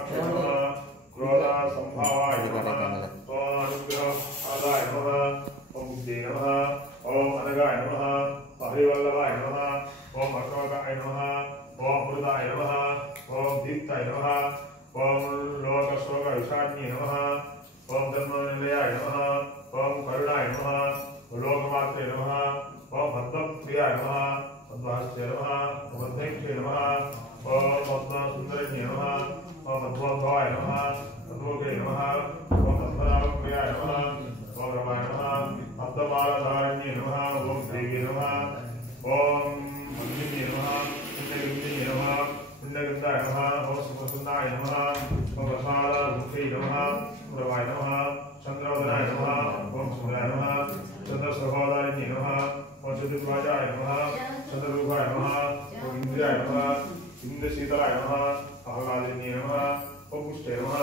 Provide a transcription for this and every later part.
क्रोधा संभावाय नमः ओम अनुग्रह आदाय नमः ओम बुद्धि नमः ओम अनगाय नमः हरिवल्लभाय नमः ओम अशोकाय नमः ओम मृदाय नमः ओम दीप्ताय नमः ओम लोकशोक विषाण्ये नमः ओम धर्मनिलयाय नमः ओम करुणाय नमः लोकमात्रे नमः ओम भद्रप्रियाय नमः पद्मास्ते नमः पद्मैक्षे नमः ओम पद्मसुन्दरण्ये नमः ओम मध्वोद्भवाय नमः मध्वोगे नमः ओम पद्मनाभप्रियाय नमः ओम रमाय नमः पद्ममालाधारण्ये नमः ओम देवी नमः ओम अग्निये नमः पुण्यगन्धिये नमः पुण्यगन्धाय नमः ओम सुखसुन्दाय नमः ओम रसालमुखे नमः रमाय नमः चन्द्रोदराय नमः ओम सूर्याय नमः चन्द्रसहोदरण्ये नमः ओम चतुर्भुजाय नमः चन्द्ररूपाय नमः ओम इन्द्राय नमः इंद्रशीतलाय नमः आह्लादिन्ये नमः ओम पुष्टे नमः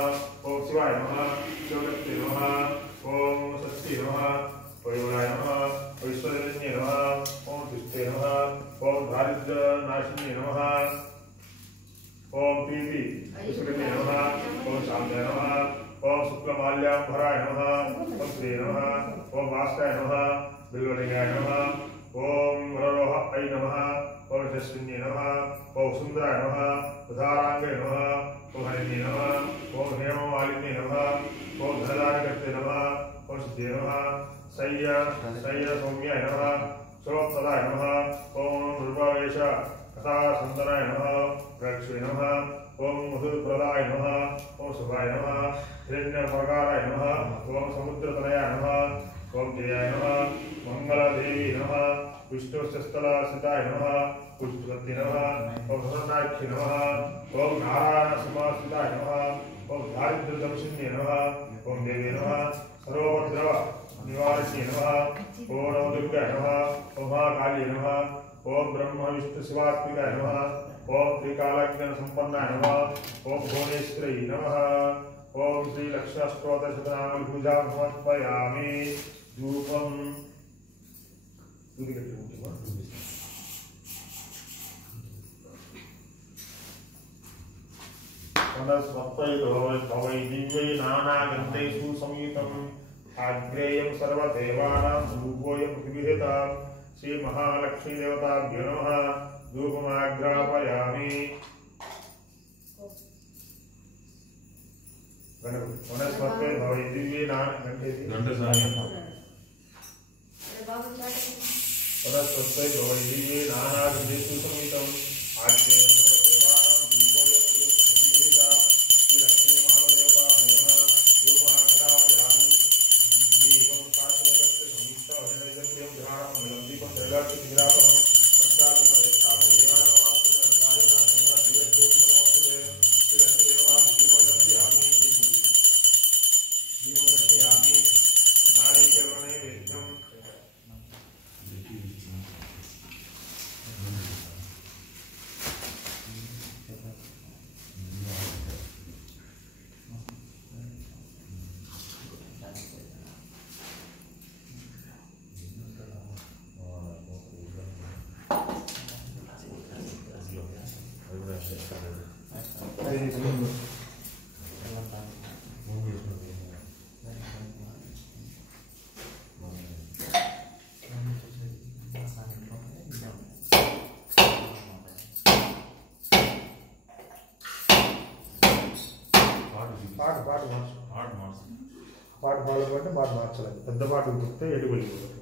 ओम शिवाय नमः शिवगत्ते नमः ओम षष्ठी नमः वयोराय नमः वैश्वरण्ये नमः ओम तुष्टे नमः ओम दारिद्र्यनाशिन्ये नमः ओम पीति विष्णुन्ये नमः ओम शान्ताय नमः ओम शुक्लमाल्याम्बराय नमः ओम श्री नमः ओम वास्ताय नमः बिल्वलिंगाय नमः ओम वररोहाय नमः ओम यशस्विन्ये नमः ओम सुंदराय नमः उदारांगे नमः ओम हरिण्ये नमः ओम हेममालिन्ये नमः ओम धनदानकर्ते नमः ओम सिद्धे नमः सय्य सौम्याय नमः सोत्तदाय नमः ओम दुर्भावेश कथा सुंदराय नमः प्रक्षे नमः ओम मधुप्रदाय नमः ओम शुभाय नमः हिरण्यप्रकाराय नमः ओम समुद्रतनयाय नमः ओम जयाय नमः मंगलदेवी नमः विष्णुस्थलसिताय नमः पुष्पवती नमः ओम धननाक्षी नमः ओम नारायणसमासिताय नमः ओम दारिद्र्यदंशिन्ये नमः ओम देवी नमः सर्वोपद्रव निवारिण्ये नमः ओम नवदुर्गाय नमः ओम महाकाली नमः ओम ब्रह्म विष्णु शिवात्मिकाय नमः ओम त्रिकालज्ञान संपन्नाय नमः ओम भुवनेश्वरी नमः ओम श्री लक्ष्मीअष्टोत्तरशतनाम पूजा समर्पयामि धूपम वै दिव्यै नानागन्धैषु संयुतम् आग्नेयं सर्वदेवानां धूपोऽयं प्रतिगृहीतः श्री महालक्ष्मी देवताभ्यो नमः धूपमाग्रापयामि वनस्पते भवै दिव्ये वनस्पते भवै दिव्ये नानागन्धैषु संयुतम् आग्नेयं सर्वदेवानां धूपोऽयं प्रतिगृहीतः श्री लक्ष्मी महादेवताभ्यो नमः धूपमाग्रापयामि दीपं सात्विकस्य संयुक्तः हरिणैजप्रियं ध्यानं दीपं त्रैलोक्यविरापहं పాట పాడుకుంటే మాట మార్చలేదు పెద్ద పాట గుర్తే ఎటు వెళ్ళిపోతుంది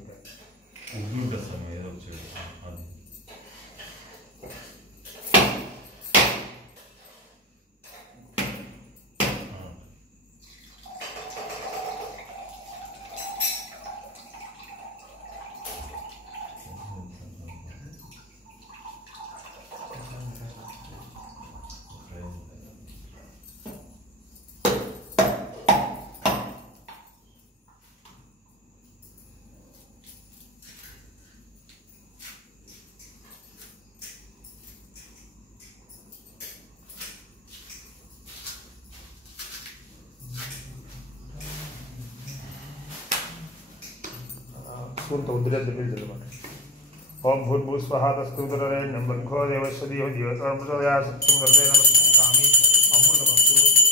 सूर्य उद्रेक दिल जलमट ओम भूर्भुव स्वहा तस्तुतरेण्यं ब्रह्मो देवस्य धियो धियो सर्वप्रचोदयात् सत्यं वर्धेन स्वामी अमृतमस्तु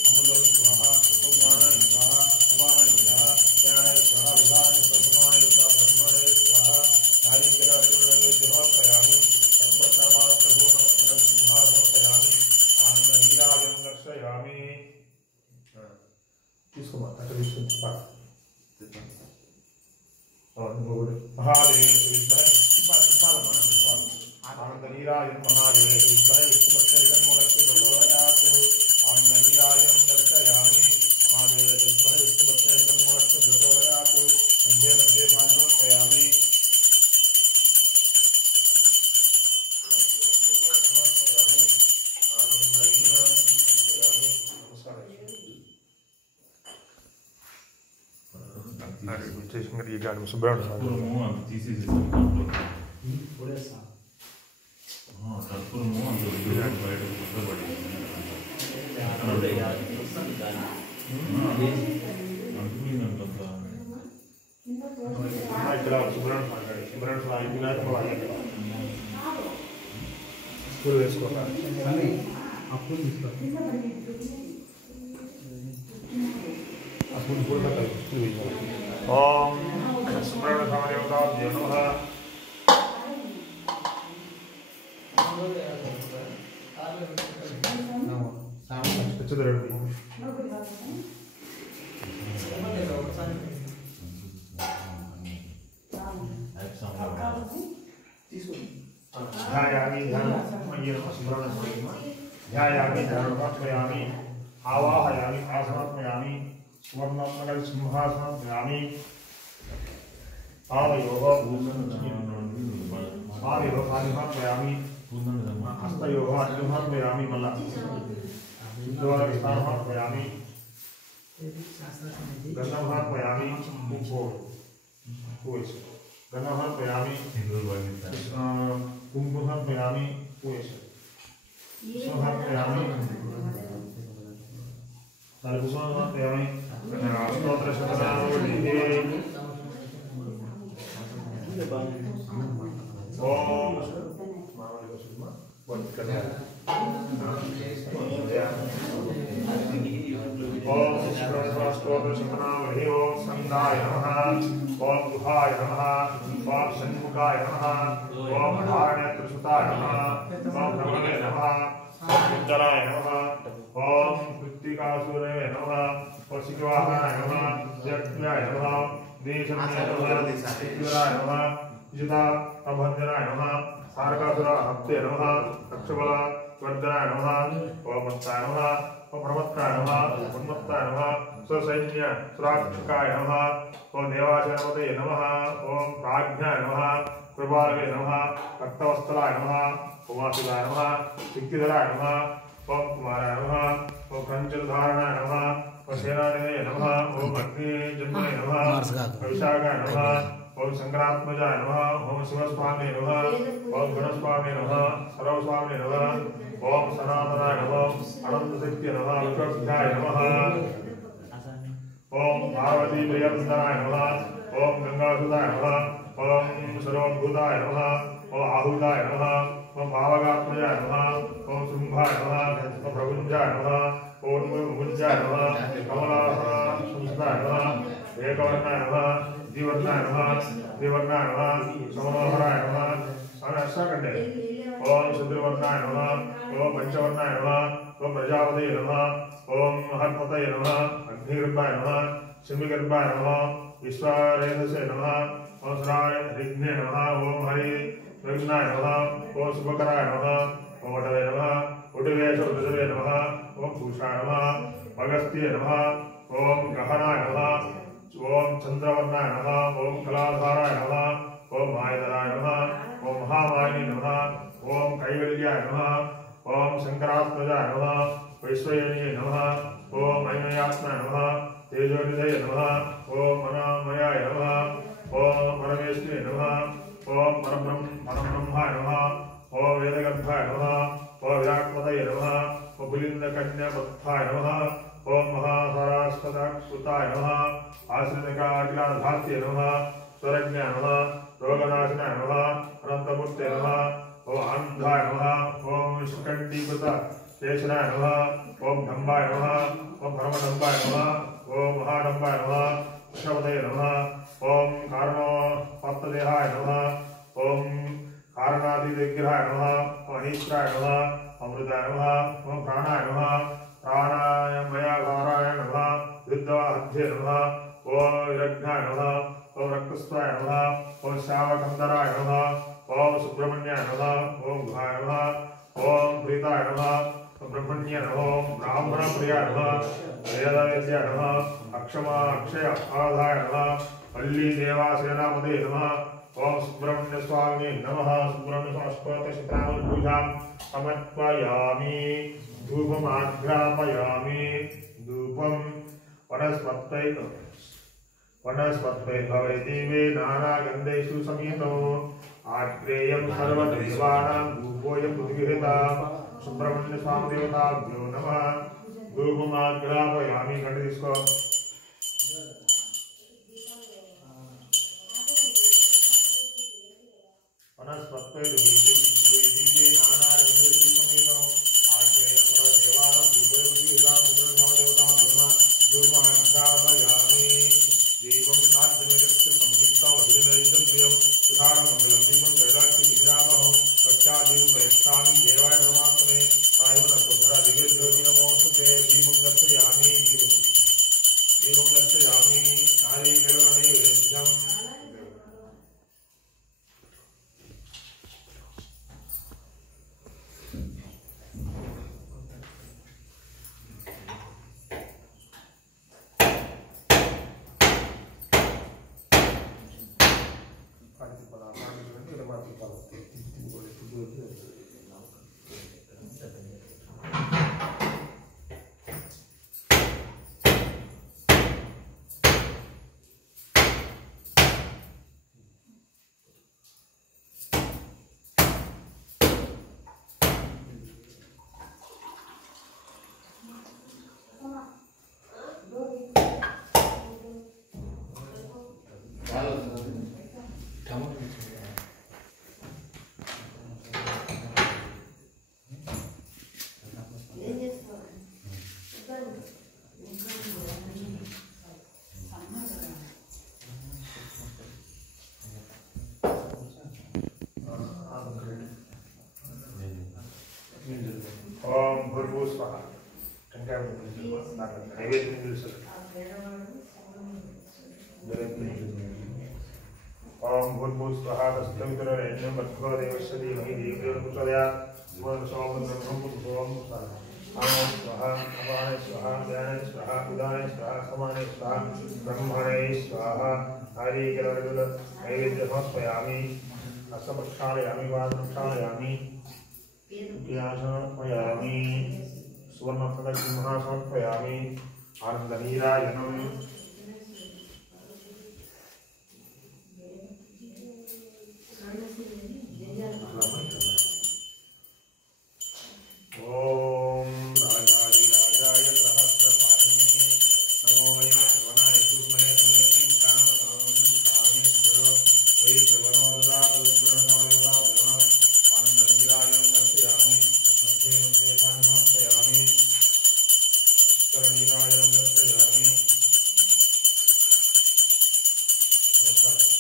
తీసుకోమా అక్కడ తీసుకుంటా మహాదేవ ఆనంద నీరాజన్ మహాదేవ విష్ణుభక్తమూలకి భగవయాతు ఆనంద నీరాజన్ దర్శయామి మహాదేవ విష్ణుభక్తమూలకి భగవయాతు మధ్య మధ్య భాగయామి ఈ గాడి సుబ్రహ్మణ్యం స్కూల్ వేసుకోవాలి అప్పుడు ఓం సుబ్రహ్మణ్యదేవతాభ్యో నమః ध्यायामि ध्यायामि ध्यानमात्मयामि आवाहयामि आसनात्मयामि सुवर्णात्मक सिंहासनात्मयामि आवयोः आदिहात्मयामि हस्तयोः अर्जुहात्मयामि मल्ल सिद्धवादिस्थानमात्मयामि गन्धमात्मयामि गन्धमात्मयामि कुंकुमात्मयामि सुहात्मयामि सर्वस्वात्मयामि स्तोत्र शतनामवलिः ओम ओम स्तोत्र शतनामवलिः ओम संदाय नमः ओम गुहाय नमः ओम षण्मुखाय नमः ओम धारणेत्रसुताय नमः ओम भ्रमणे नमः ओम कुंजराय नमः ओम कृत्तिकासुरे नमः ओम शिखवाहनाय नमः यज्ञाय नमः देशमय नमः शिखराय नमः जिता अभंजनाय नमः सारकासुर हस्ते नमः अक्षबल वर्धनाय नमः ओम मत्ताय नमः ओम प्रमत्ताय नमः उन्मत्ताय नमः स्वसैन्य सुराक्षकाय नमः ओम देवाचरपते नमः ओम प्राज्ञाय नमः कृपालवे नमः रक्तवस्त्राय नमः उमासुदाय नमः सिद्धिधराय नमः ओम कुमाराय नमः ओम पंचधारणाय नमः ओम सेनानिधये नमः ओम अग्निजन्मने नमः विशाखाय नमः ओम संग्रात्मजाय नमः ओम शिवस्वामिने नमः ओम गणस्वामिने नमः सर्वस्वामिने नमः ओम सनातनाय नमः अनंतशक्तिये नमः विश्वसिद्धाय नमः ओम पार्वती प्रियवंदनाय नमः ओम गंगासुताय नमः ओम सर्वभूताय नमः ओम आहुताय नमः ओम भावगात्मजाय नमः ओम शुंभाय नमः ओम प्रभुंजाय नमः ओम मुंजाय नमः कमलासनाय नमः एकवर्णाय नमः द्विवर्णाय नमः त्रिवर्णाय नमः समनोहराय नमः अनशकंडे ओम शुद्रवर्णाय नमः ओम पंचवर्णाय नमः ओम प्रजापतये नमः ओम महत्पतये नमः अग्निगर्भाय नमः शिवगर्भाय नमः विश्वरेधसे नमः ओम श्राय हरिघ्ने नमः ओम हरि विघ्नाय नमः ओम शुभकराय नमः ओम वटवे नमः उटिवेशवृषभे नमः ओम भूषाय नमः अगस्त्ये नमः ओम गहनाय नमः ओम चंद्रवर्णाय नमः ओम कलाधाराय नमः ओम मायधराय नमः ओम महामायिने नमः ओम कैवल्याय नमः ओम शंकरात्मजाय नमः वैश्वयनिये नमः ओम ऐमयात्माय नमः तेजोनिधये नमः ओम अनामयाय नमः ओम परमेश्वरे नमः ओम परब्रह्माय नमः ओम वेदगर्भाय नमः ओम विराट्पतये नमः ओम पुलिन्दकन्यापथाय नमः ओम महासरास्पदाक्षुताय नमः आश्रितकाटिलाधात्ये नमः स्वरज्ञाय नमः रोगनाशनाय नमः अनन्तमूर्ते नमः ओम आनन्दाय नमः ओम विष्णुकण्डीकृत शेषनाय नमः ओम डम्बाय नमः ओम परमडम्बाय नमः ओम महाडम्बाय नमः कृष्णपतये नमः ओम कारणोपत्तदेहाय नमः ओम कारणादिविग्रहाय नमः ओम अनीश्वराय नमः अमृताय नमः ओम प्राणाय नमः प्राणायामयागाराय नमः विद्वाहाय नमः ओम विरग्नाय नमः ओम रक्तस्वाय नमः ओम श्यामकंदराय नमः ओम सुब्रह्मण्याय नमः ओम गुहाय नमः ओम प्रीताय नमः ओम ब्रह्मण्य नमः ओम ब्राह्मण प्रियाय नमः वेदवेद्याय नमः अक्षमा अक्षय आधाय नमः पल्ली देवासेनापते नमः ओम सुब्रह्मण्य स्वामिने नमः सुब्रह्मण्य स्वास्पत चित्रामूर्जां समर्पयामि धूपमाघ्रापयामि धूपं वनस्पत्यै भवति वे नानागन्धेषु समेतो आग्नेयं सर्वदेवानां धूपोऽयं उद्गृहीतः सुब्रह्मण्य स्वामी देवताभ्यो नमः धूपमाघ्रापयामि कंठ తీసుకో वनस्पत्यै भवति नानागन्धेषु समेतो आग्नेयं सर्वदेवानां धूपोऽयं उद्गृहीतः सुब्रह्मण्य स्वामी धूपमाघ्रापयामि दीपं सात्विकस्य संयुक्ता वज्रनैदं प्रियं सुधारमंगलं दीपं दैलाक्य दिव्यामहं कक्षादीपं वैष्ठामि देवाय परमात्मने आयुर्नकोधरा दिव्यज्योति नमोस्तुते दीपं दर्शयामि नारीकेलनैवेद्यम् ओम भूर्भुव स्वाहा ओम भूर्भुव स्वाहा तस्मिन् भर्गो देवस्य धीमहि धियो यो प्रचोदयात् ओम स्वाहा अपाने स्वाहा ज्ञाने स्वाहा उदाने स्वाहा समाने स्वाहा ब्रह्मणे स्वाहा हरिकेलवृद्ध नैवेद्यं समर्पयामि असमक्षालयामि वादमक्षालयामि समर्पयामि सुवर्णपदकं समर्पयामि आनन्दनीराजनम् ओम राजाधिराजाय सहस्रपाणिने नमो वयं श्रवणाय सूर्महे सुमेतं कामकामं कामेश्वरो वै श्रवणोददातु श्रवणोददातु आनन्दनीराजं दर्शयामि मध्ये मध्ये समर्पयामि उत्तरनीराजं दर्शयामि नमस्कार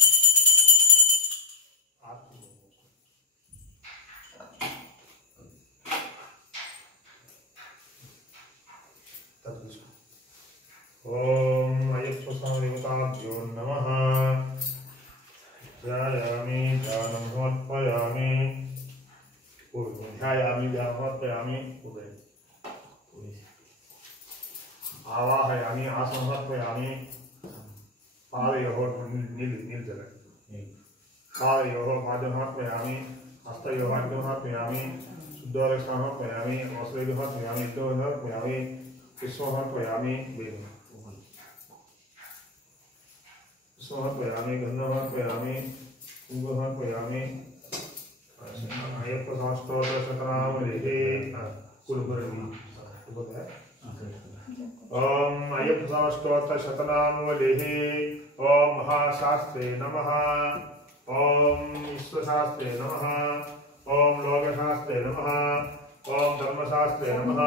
ओम अयस्व देवताभ्यो नमः ध्यायामि ध्यानं समर्पयामि ध्यायामि ध्यानं समर्पयामि आवाहयामि आसनं समर्पयामि पादयोः नीलजल पादयोः पादं समर्पयामि हस्तयोः अर्घ्यं समर्पयामि शुद्धोदकं समर्पयामि वस्त्रं समर्पयामि इदं समर्पयामि पुष्पं समर्पयामि समर्पयामि गन्धं समर्पयामि कुङ्कुमं समर्पयामि अय्यप्प सहस्रनामलेहे कुलगुरुवी ओम अय्यप्प सहस्रनामलेहे ओम महाशास्त्रे नमः ओम विश्वशास्त्रे नमः ओम लोकशास्त्रे नमः ओम धर्मशास्त्रे नमः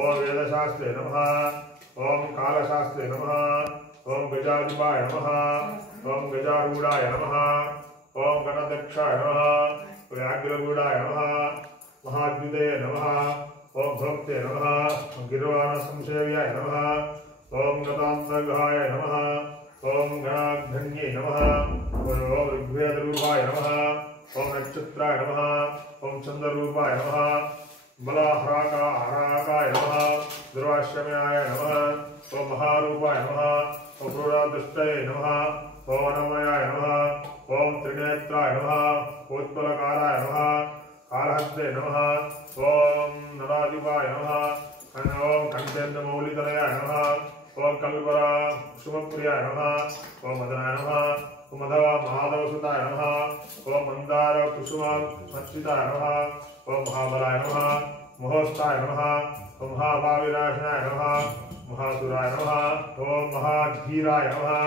ओम वेदशास्त्रे नमः ओम कालशास्त्रे नमः ओम गजाधिपाय नमः ओम गजारूढ़ाय नमः ओम गणाध्यक्षाय नमः व्याघ्रगूढ़ाय नमः महाद्वितये नमः ओम भक्ते नमः गिर्वाण संसेव्याय नमः ओम गतांतग्रहाय नमः। ओम गणाधन्ये नमः। ओम ऋग्वेदरूपाय नमः। ओम नक्षत्राय नमः। ओम चंद्ररूपाय नमः। बलाहराकाय नमः। दुर्वाश्रम्याय नमः। ओम महारूपाय नमः। ओम क्रूरादृष्टये नमः। ओम अनमयाय नमः। ओम त्रिनेत्राय नमः। उत्पलकाराय नमः। कालहस्ते नमः। ओम नराधिपाय नमः। ओम कंचेन्द्रमौलितनयाय नमः। ओम कल्परा कुसुमप्रियाय नमः। ओम मदनाय नमः। ओम मधव महाधवसुताय नमः। ओम मंदार कुसुम मच्चिताय नमः। ओम महाबलाय नमः। महोस्ताय नमः। ओम महाभाविनाशनाय नमः। महासुराय नमः। ओम महाधीराय नमः।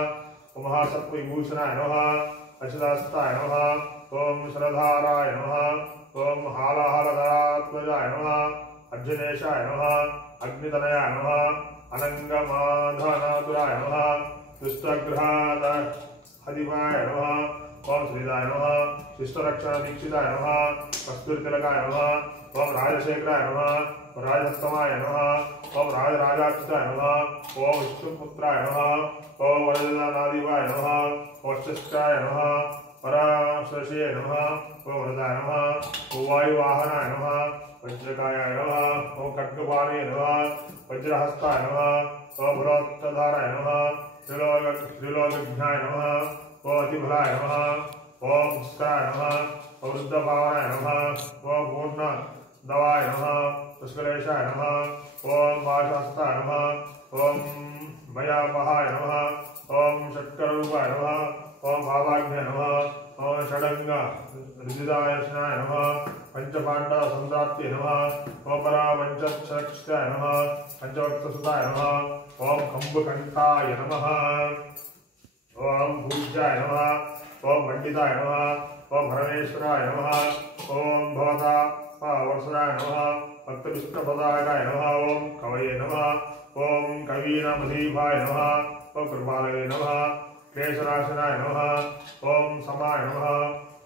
ओम महासत्वविभूषणाय नमः। अशदास्ताय नमः। ओम श्रद्धाराय नमः। ओम हालाहलधरात्मजाय नमः। अर्जुनेशाय नमः। अग्नितनयाय नमः। अनंगमाधनातुराय नमः। दुष्टग्रहादिपाय नमः। ओम श्रीदाय नमः। शिष्टरक्षण दीक्षिताय नमः। कस्तूरितिलकाय नमः। ओम राजशेखराय नमः। राजहस्तमाय नमः। ओम राजराजाच्युताय नमः। ओम विष्णुपुत्राय नमः। ओम वरदनादिवाय नमः। वशिष्ठाय नमः। पराशर्षे नमः। ओम वरदाय नमः। ओम वायुवाहनाय नमः। वज्रकाय नमः। ओम खड्गपाणे नमः। वज्रहस्ताय नमः। ओम बृहत्तधाराय नमः। त्रिलोकज्ञाय नमः। ओम अतिबलाय नमः। ओम पुष्कराय नमः। ओम रुद्रभावाय नमः। ओम पूर्णदवाय नमः। पुष्कलेशाय नमः। ओम पाशहस्ताय नमः। ओम भयापहाय नमः। ओम षट्करूपाय नमः। ओम भावाग्ने नमः। ओम षडंग ऋजिदायशनाय नमः। पंचपांडव संप्राप्ते नमः। ओम परापंचक्षराय नमः। पंचवक्त्रसुताय नमः। ओम खंबकंठाय नमः। ओम पूज्याय नमः। ओम पंडिताय नमः। ओम परमेश्वराय नमः। ओम भवता वत्सराय नमः। भक्तविष्णुपदायकाय नमः। ओम कवये नमः। ओम कवीनामधीभाय नमः। ओम कृपालये नमः। क्लेशनाशनाय नमः। ओम समाय नमः।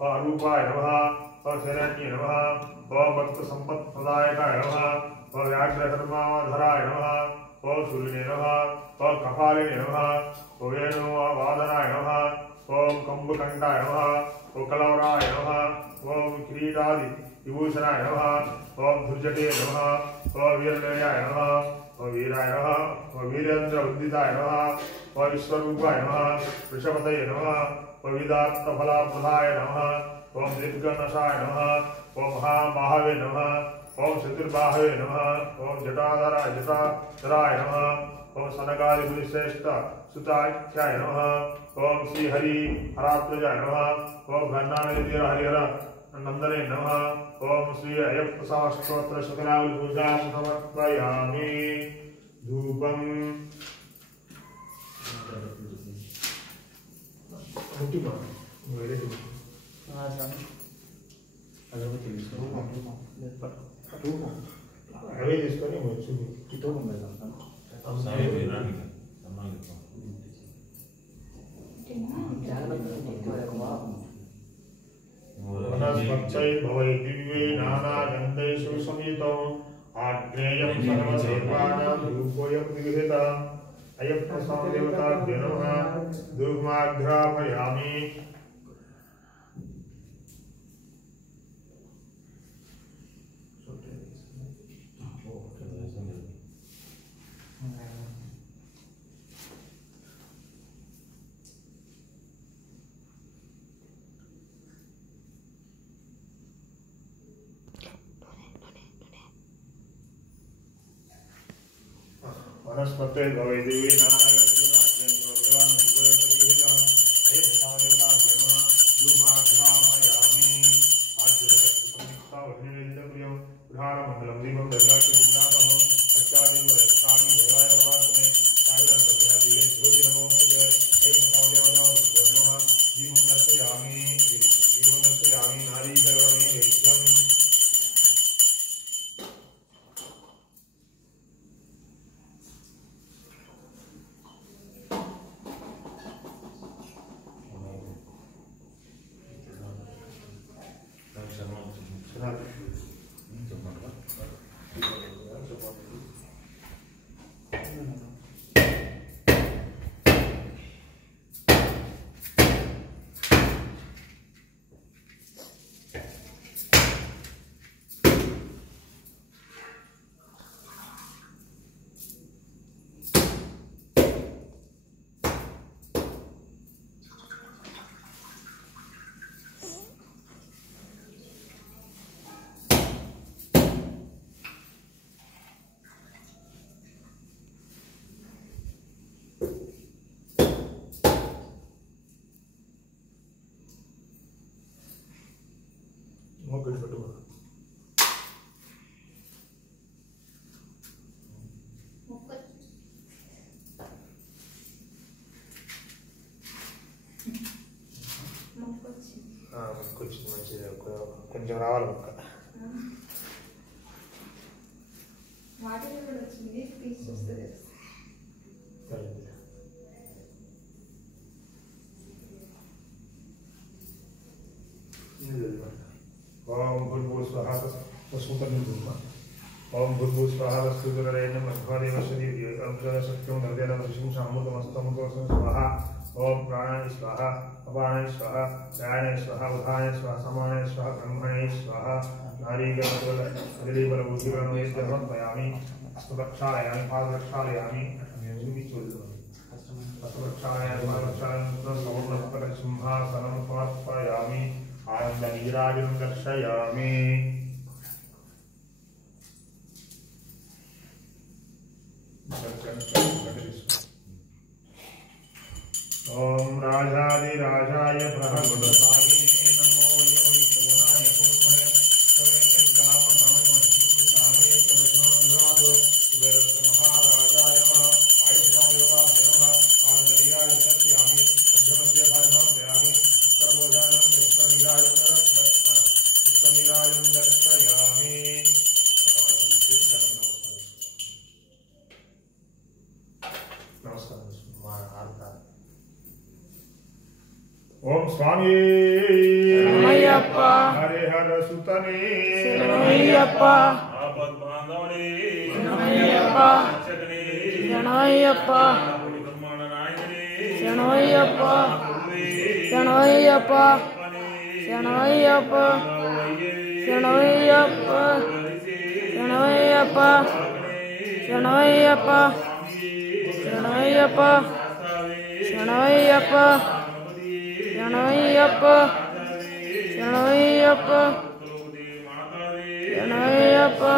ओम अरूपाय नमः। ओम शरण्ये नमः। ओम भक्तसंपत्प्रदायकाय नमः। ओम व्याघ्रधर्माधराय नमः। ओम शूलिने नमः। ओम कपालिने नमः। ओम वेणुवादनाय नमः। ओम कंबुकंठाय नमः। ओम कलवराय नमः। ओम किरीटादि विभूषणाय नमः। ओम धुर्जटे नमः। ओम वीरनिलयाय नमः। ओम वीराय नमः। ओम वीरेन्द्रवन्दिताय नमः। ओम विश्वरूपाय नमः। वृषभतये नमः। ओम विदात्तफलप्रदाय नमः। ओम दीर्घनशाय नमः। ओम महाबाहवे नमः। ओम चतुर्बाहवे नमः। ओम जटाधराय नमः। ओम सनकादिमुनिश्रेष्ठ सुताख्याय नमः। ओम श्रीहरि हरात्मजाय नमः। ओम गन्नानदीर हरिहर नंदने नमः। ओम श्री अयप्प स्तोत्र शकलावलिपूजां समर्पयामि। धूपम् वनस्पत्यै भवै दिव्यै नानागन्धेषु समेतो आग्नेयं सर्वदेवानां धूपोऽयं विहितः। अयप्पस्वामिदेवताभ्यो नमः। धूपमाघ्रापयामि। वनस्पत्यै भवै दिव्यै नानागन्धेषु आग्नेयं सर्वदेवानां धूपोऽयं विहितः। अयप्पस्वामिदेवताभ्यो नमः। धूपमाघ्रापयामि। आज्ञेयप्रियं प्रधानमंगलं दीपं दर्गास्य बुद्धामहो अच्चादिवरस्थानि देवाय परमात्मने सायुधं ज्योति नमोस्तुते। अयप्पस्वामिदेवताभ्यो नमः। दीपं दर्शयामि नारीकरणे यज्ञम्। కొంచెం రావాలి ఒక్క వాటిలో కూడా వచ్చింది తీసి చూస్తే ఓం భూర్భువ స్వాహా ओम भूर्भुव स्वाहा वस्तुतरेण मध्वादेवश्री सत्यं नर्देन ऋषिं शामुतमस्तमुतोऽस्म स्वाहा ओम प्राणाय स्वाहा अपानाय स्वाहा व्यायाय स्वाहा उदानाय स्वाहा समानाय स्वाहा ब्रह्मणे स्वाहा नारीगणबल अजलीबल बुद्धिगणों समर्पयामि हस्तप्रक्षालयामि पादप्रक्षालयामि हस्तप्रक्षालयामि पादप्रक्षालयामि समर्पण सिंहासनं समर्पयामि आनन्दनीराजं दर्शयामि ओम राजाधिराजाय प्रहृदसागिने नमो योनि सोनाय पूर्णय सर्वं काम काममस्मि कामे सर्वज्ञानो कुबेर महाराजाय नमः आयुष्मायोगाय नमः आनन्दनीराय दर्शयामि मध्यमध्ये भागं दयामि उत्तरबोधानं उत्तरनीराजं दर्शयामि नमस्कार ओम स्वामी शरणमय्यप्पा हरिहर सुतने शरणमय्यप्पा आपद बांधवने शरणमय्यप्पा शरणमय्यप्पा शरणमय्यप्पा शरणमय्यप्पा शरणमय्यप्पा शरणमय्यप्पा शरणमय्यप्पा शरणमय्यप्पा शरणमय्यप्पा शरणमय्यप्पा शरणमय्यप्पा शरणमय्यप्पा शरणमय्यप्पा